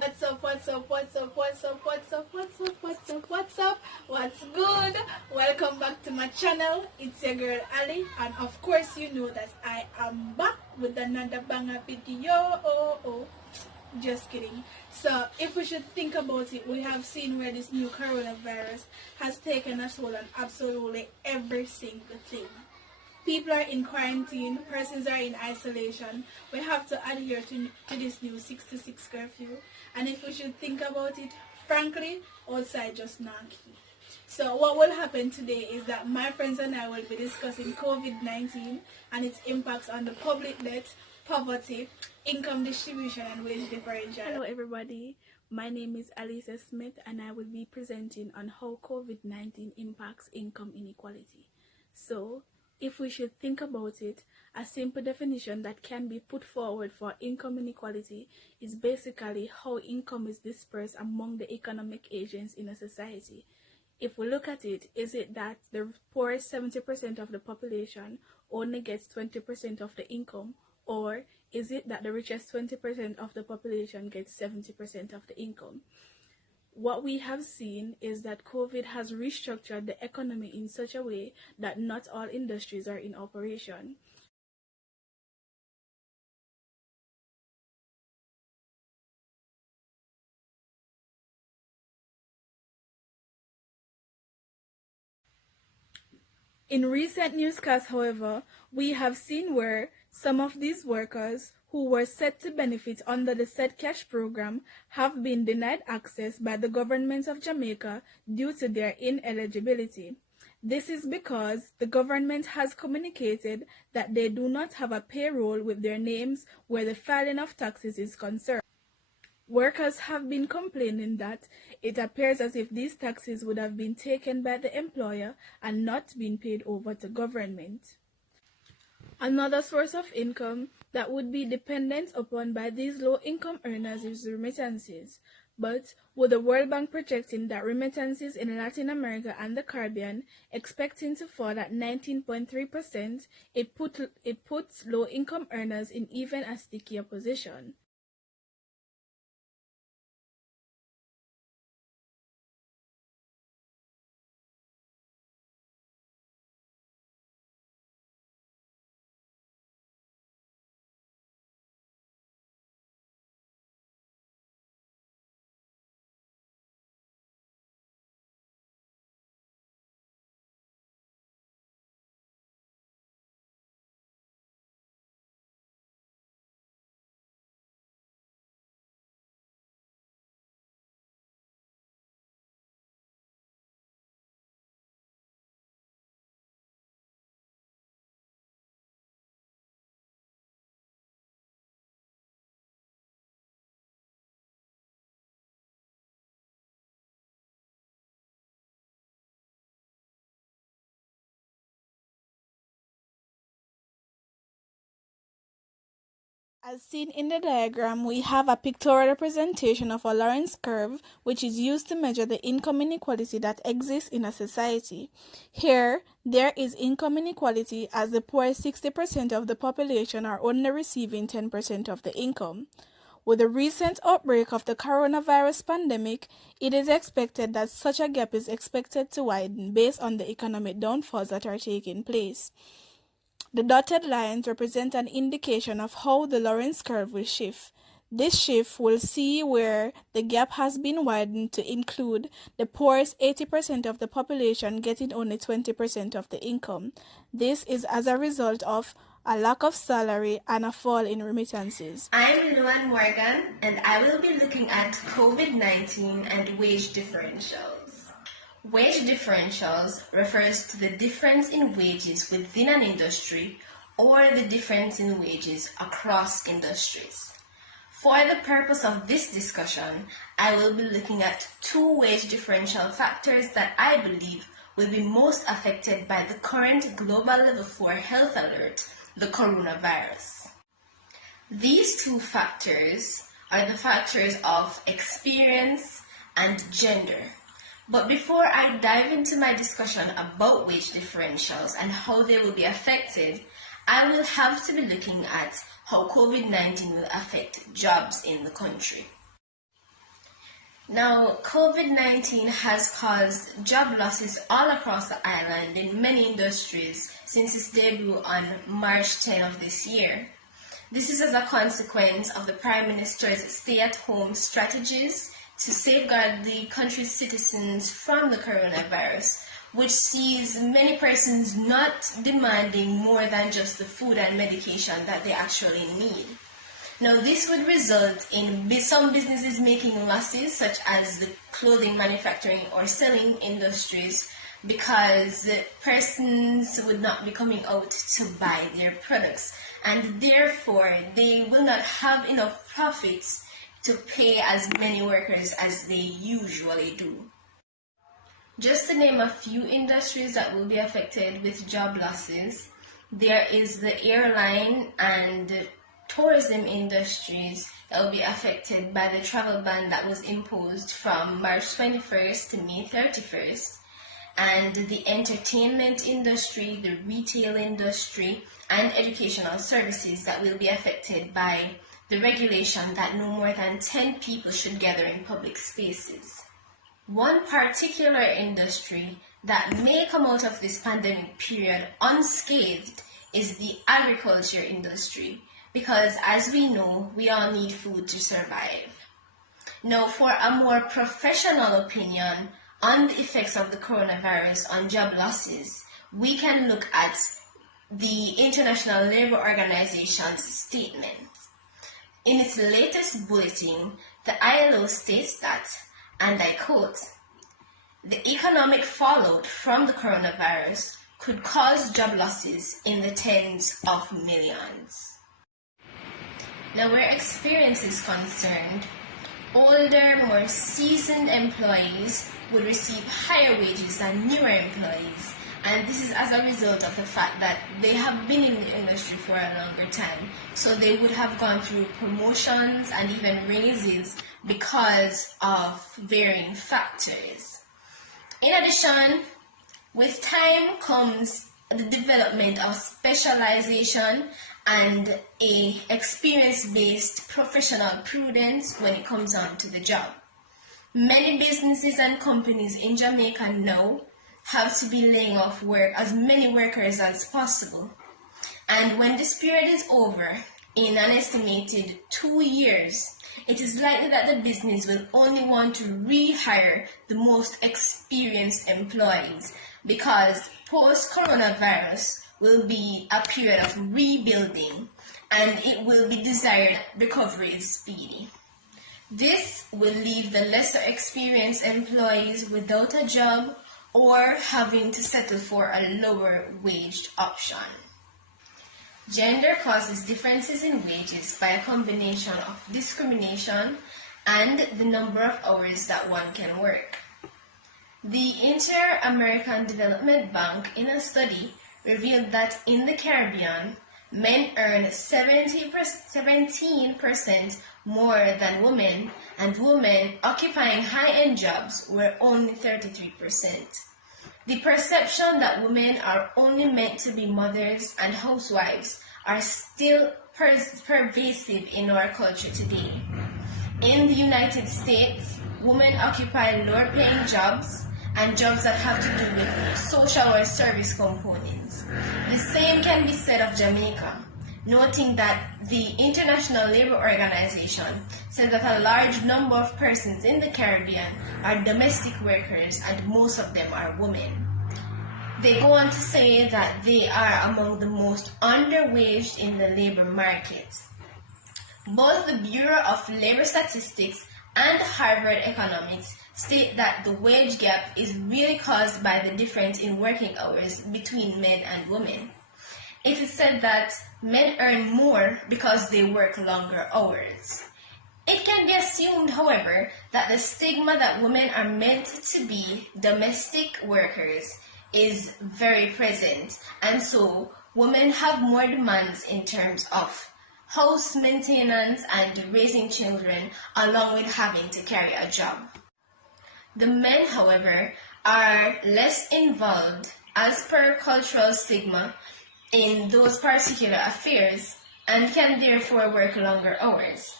What's up, what's up, what's up, what's up, what's up, what's up, what's up, what's up, what's good? Welcome back to my channel. It's your girl Ali, and of course you know that I am back with another banger video. Just kidding. So if we should think about it, we have seen where this new coronavirus has taken a toll on absolutely every single thing. People are in quarantine, persons are in isolation. We have to adhere to this new 6-6 curfew. And if we should think about it, frankly, outside just not key. So what will happen today is that my friends and I will be discussing COVID-19 and its impacts on the public debt, poverty, income distribution, and wage differential. Hello everybody, my name is Alisa Smith and I will be presenting on how COVID-19 impacts income inequality. So, if we should think about it, a simple definition that can be put forward for income inequality is basically how income is dispersed among the economic agents in a society. If we look at it, is it that the poorest 70% of the population only gets 20% of the income, or is it that the richest 20% of the population gets 70% of the income? What we have seen is that COVID has restructured the economy in such a way that not all industries are in operation. In recent newscasts, however, we have seen where some of these workers who were set to benefit under the Said Cash program have been denied access by the government of Jamaica due to their ineligibility. This is because the government has communicated that they do not have a payroll with their names where the filing of taxes is concerned. Workers have been complaining that it appears as if these taxes would have been taken by the employer and not been paid over to government. Another source of income that would be dependent upon by these low-income earners is remittances. But with the World Bank projecting that remittances in Latin America and the Caribbean expecting to fall at 19.3%, it puts low-income earners in even a stickier position. As seen in the diagram, we have a pictorial representation of a Lorentz curve, which is used to measure the income inequality that exists in a society. Here, there is income inequality as the poorest 60% of the population are only receiving 10% of the income. With the recent outbreak of the coronavirus pandemic, it is expected that such a gap is expected to widen based on the economic downfalls that are taking place. The dotted lines represent an indication of how the Lorentz curve will shift. This shift will see where the gap has been widened to include the poorest 80% of the population getting only 20% of the income. This is as a result of a lack of salary and a fall in remittances. I'm Luan Morgan, and I will be looking at COVID-19 and wage differentials. Wage differentials refers to the difference in wages within an industry or the difference in wages across industries. For the purpose of this discussion, I will be looking at two wage differential factors that I believe will be most affected by the current global level 4 health alert, the coronavirus. These two factors are the factors of experience and gender. But before I dive into my discussion about wage differentials and how they will be affected, I will have to be looking at how COVID-19 will affect jobs in the country. Now, COVID-19 has caused job losses all across the island in many industries since its debut on March 10 of this year. This is as a consequence of the Prime Minister's stay-at-home strategies to safeguard the country's citizens from the coronavirus, which sees many persons not demanding more than just the food and medication that they actually need. Now, this would result in some businesses making losses, such as the clothing manufacturing or selling industries, because persons would not be coming out to buy their products, and therefore they will not have enough profits to pay as many workers as they usually do. Just to name a few industries that will be affected with job losses, there is the airline and tourism industries that will be affected by the travel ban that was imposed from March 21st to May 31st, and the entertainment industry, the retail industry, and educational services that will be affected by the regulation that no more than 10 people should gather in public spaces. One particular industry that may come out of this pandemic period unscathed is the agriculture industry, because as we know, we all need food to survive. Now, for a more professional opinion on the effects of the coronavirus on job losses, we can look at the International Labour Organization's statement. In its latest bulletin, the ILO states that, and I quote, "The economic fallout from the coronavirus could cause job losses in the tens of millions." Now, where experience is concerned, older, more seasoned employees would receive higher wages than newer employees, and this is as a result of the fact that they have been in the industry for a longer time, so they would have gone through promotions and even raises because of varying factors. In addition, with time comes the development of specialization and a experience-based professional prudence when it comes on to the job. Many businesses and companies in Jamaica now have to be laying off as many workers as possible. And when this period is over, in an estimated 2 years, it is likely that the business will only want to rehire the most experienced employees, because post-coronavirus will be a period of rebuilding, and it will be desired recovery is speedy. This will leave the lesser experienced employees without a job or having to settle for a lower waged option. Gender causes differences in wages by a combination of discrimination and the number of hours that one can work. The Inter-American Development Bank, in a study, revealed that in the Caribbean, men earn 17% more than women, and women occupying high-end jobs were only 33%. The perception that women are only meant to be mothers and housewives are still pervasive in our culture today. In the United States, women occupy lower-paying jobs and jobs that have to do with social or service components. The same can be said of Jamaica, noting that the International Labour Organization says that a large number of persons in the Caribbean are domestic workers, and most of them are women. They go on to say that they are among the most underwaged in the labor market. Both the Bureau of Labor Statistics and Harvard Economics state that the wage gap is really caused by the difference in working hours between men and women. It is said that men earn more because they work longer hours. It can be assumed, however, that the stigma that women are meant to be domestic workers is very present, and so women have more demands in terms of house maintenance and raising children, along with having to carry a job. The men, however, are less involved, as per cultural stigma, in those particular affairs, and can therefore work longer hours.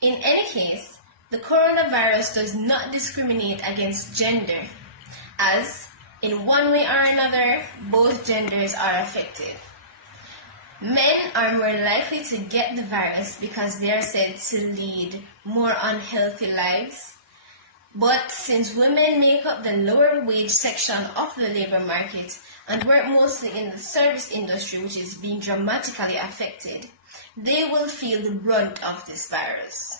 In any case, The coronavirus does not discriminate against gender, as in one way or another, both genders are affected. Men are more likely to get the virus because they are said to lead more unhealthy lives. But since women make up the lower wage section of the labor market and work mostly in the service industry, which is being dramatically affected, they will feel the brunt of this virus.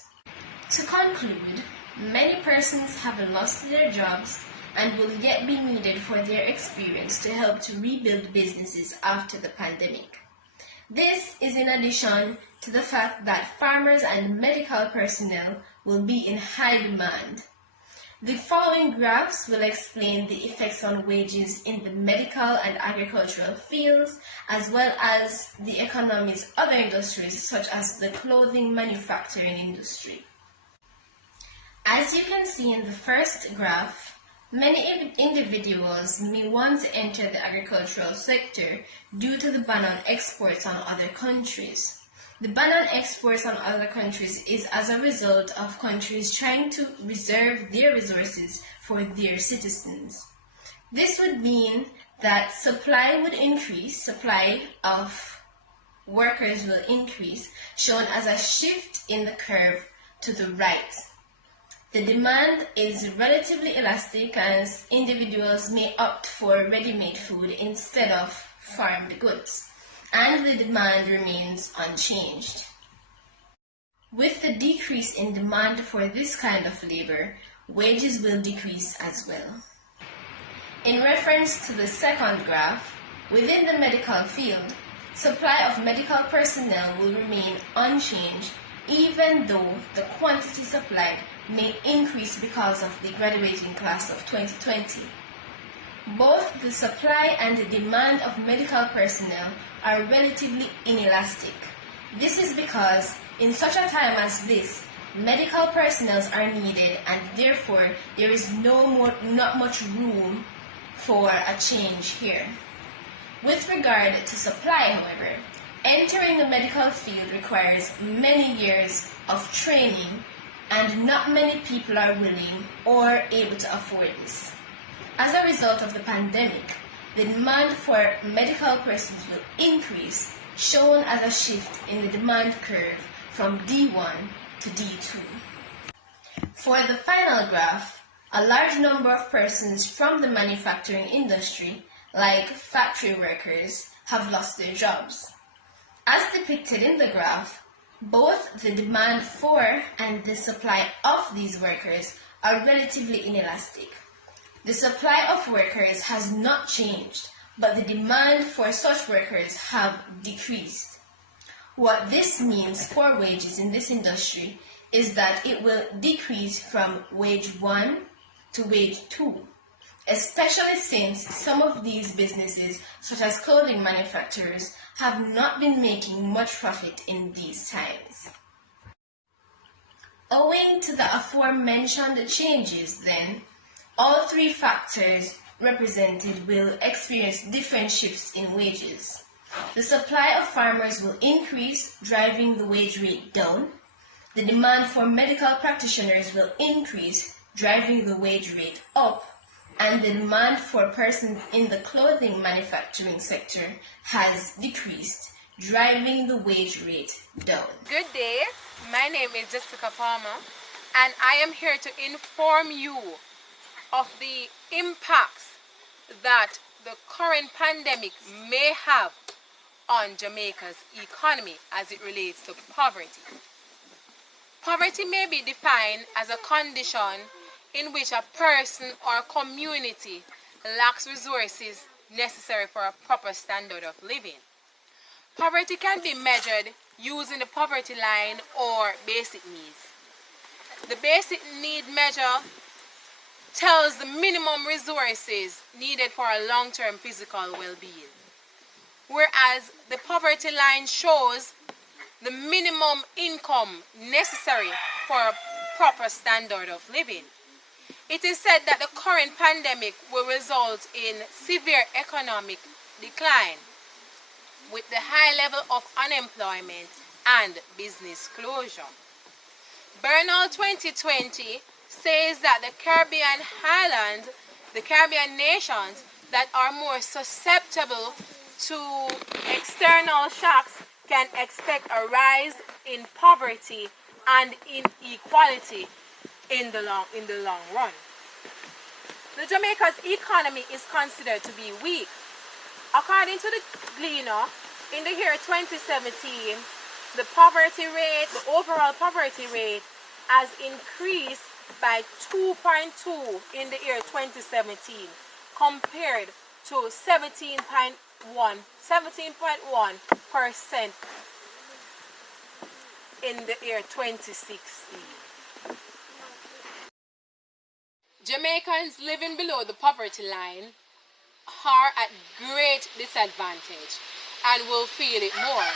To conclude, many persons have lost their jobs and will yet be needed for their experience to help to rebuild businesses after the pandemic. This is in addition to the fact that farmers and medical personnel will be in high demand. The following graphs will explain the effects on wages in the medical and agricultural fields, as well as the economy's other industries, such as the clothing manufacturing industry. As you can see in the first graph, many individuals may want to enter the agricultural sector due to the ban on exports on other countries. The ban on exports on other countries is as a result of countries trying to reserve their resources for their citizens. This would mean that supply would increase, supply of workers will increase, shown as a shift in the curve to the right. The demand is relatively elastic as individuals may opt for ready-made food instead of farmed goods, and the demand remains unchanged. With the decrease in demand for this kind of labor, wages will decrease as well. In reference to the second graph, within the medical field, supply of medical personnel will remain unchanged even though the quantity supplied may increase because of the graduating class of 2020. Both the supply and the demand of medical personnel are relatively inelastic. This is because in such a time as this, medical personnel are needed and therefore there is not much room for a change here. With regard to supply, however, entering the medical field requires many years of training and not many people are willing or able to afford this. As a result of the pandemic, the demand for medical persons will increase, shown as a shift in the demand curve from D1 to D2. For the final graph, a large number of persons from the manufacturing industry, like factory workers, have lost their jobs. As depicted in the graph, both the demand for and the supply of these workers are relatively inelastic. The supply of workers has not changed, but the demand for such workers have decreased. What this means for wages in this industry is that it will decrease from wage 1 to wage 2, especially since some of these businesses, such as clothing manufacturers, have not been making much profit in these times. Owing to the aforementioned changes, then, all three factors represented will experience different shifts in wages. The supply of farmers will increase, driving the wage rate down. The demand for medical practitioners will increase, driving the wage rate up. And the demand for persons in the clothing manufacturing sector has decreased, driving the wage rate down. Good day, my name is Jessica Palmer, and I am here to inform you of the impacts that the current pandemic may have on Jamaica's economy as it relates to poverty. Poverty may be defined as a condition in which a person or community lacks resources necessary for a proper standard of living. Poverty can be measured using the poverty line or basic needs. The basic need measure tells the minimum resources needed for a long-term physical well-being, whereas the poverty line shows the minimum income necessary for a proper standard of living. It is said that the current pandemic will result in severe economic decline, with the high level of unemployment and business closure. Bernal 2020 says that the Caribbean islands, the Caribbean nations that are more susceptible to external shocks can expect a rise in poverty and inequality in the long run. The Jamaica's economy is considered to be weak. According to the Gleaner, in the year 2017, the overall poverty rate has increased by 2.2 in the year 2017 compared to 17.1% in the year 2016. Jamaicans living below the poverty line are at great disadvantage and will feel it more.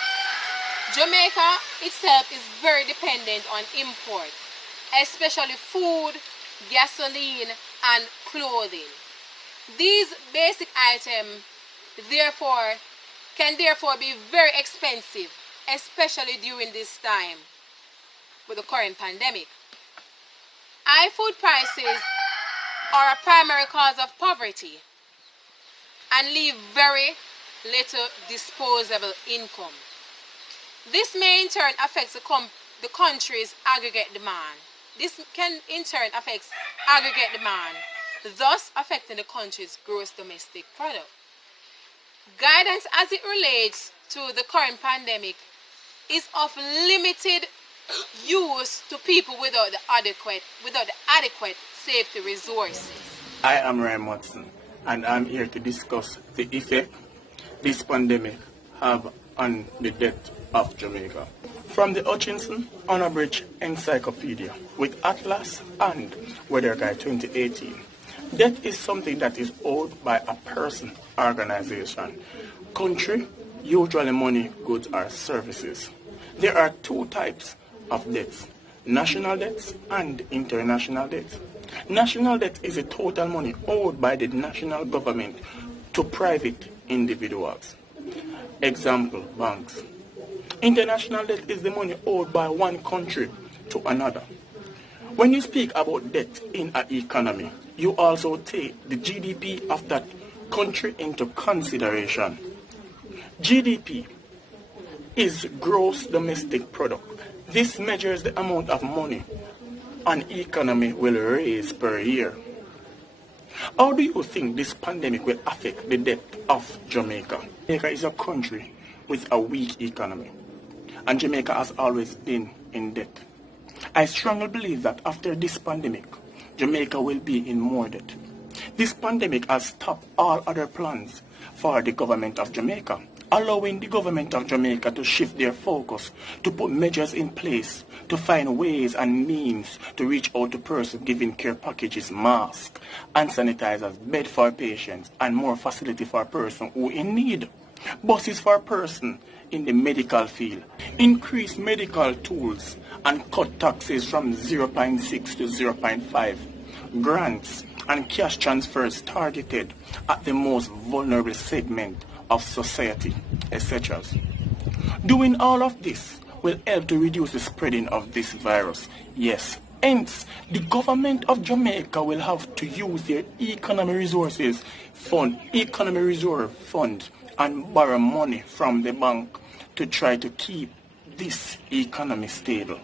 Jamaica itself is very dependent on import, especially food, gasoline, and clothing. These basic items can therefore be very expensive, especially during this time with the current pandemic. High food prices are a primary cause of poverty and leave very little disposable income. This may in turn affect the country's aggregate demand. This can in turn affect aggregate demand, thus affecting the country's gross domestic product. Guidance as it relates to the current pandemic is of limited use to people without the adequate safety resources. I am Ryan Watson, and I'm here to discuss the effect this pandemic have on the debt of Jamaica. From the Hutchinson Unabridged Encyclopedia with Atlas and Weather Guide 2018, debt is something that is owed by a person, organization, country, usually money, goods, or services. There are two types of debts: national debts and international debts. National debt is the total money owed by the national government to private individuals. Example, banks. International debt is the money owed by one country to another. When you speak about debt in an economy, you also take the GDP of that country into consideration. GDP is gross domestic product. This measures the amount of money an economy will raise per year. How do you think this pandemic will affect the debt of Jamaica? Jamaica is a country with a weak economy, and Jamaica has always been in debt. I strongly believe that after this pandemic, Jamaica will be in more debt. This pandemic has stopped all other plans for the government of Jamaica, allowing the government of Jamaica to shift their focus, to put measures in place, to find ways and means to reach out to persons, giving care packages, masks, and sanitizers, bed for patients, and more facility for persons who in need, buses for persons in the medical field, increase medical tools, and cut taxes from 0.6 to 0.5, grants and cash transfers targeted at the most vulnerable segment of society, etc. Doing all of this will help to reduce the spreading of this virus. Yes, hence the government of Jamaica will have to use their economic reserve fund, and borrow money from the bank to try to keep this economy stable.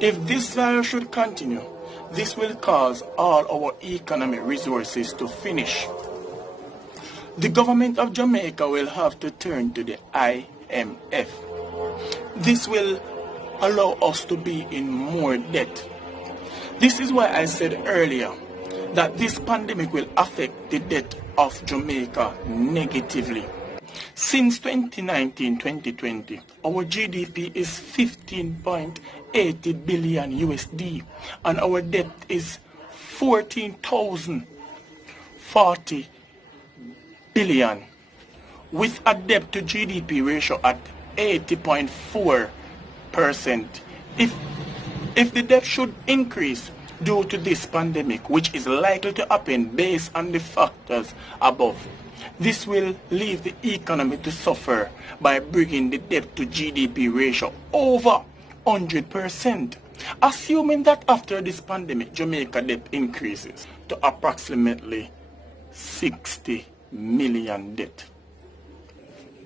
If this virus should continue, this will cause all our economic resources to finish. The government of Jamaica will have to turn to the IMF. This will allow us to be in more debt. This is why I said earlier that this pandemic will affect the debt of Jamaica negatively. Since 2019-2020, our GDP is 15.80 billion USD, and our debt is 14,040 billion, with a debt to GDP ratio at 80.4%. If the debt should increase due to this pandemic, which is likely to happen based on the factors above, this will leave the economy to suffer by bringing the debt to GDP ratio over 100%. Assuming that after this pandemic, Jamaica debt increases to approximately 60 million debt,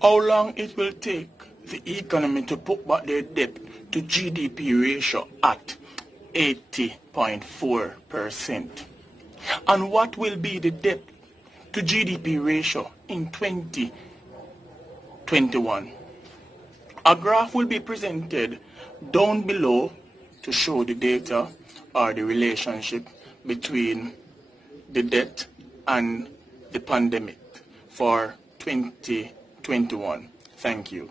how long it will take the economy to put back their debt to GDP ratio at 80.4%? And what will be the debt to GDP ratio in 2021? A graph will be presented down below to show the data or the relationship between the debt and the pandemic for 2021. Thank you.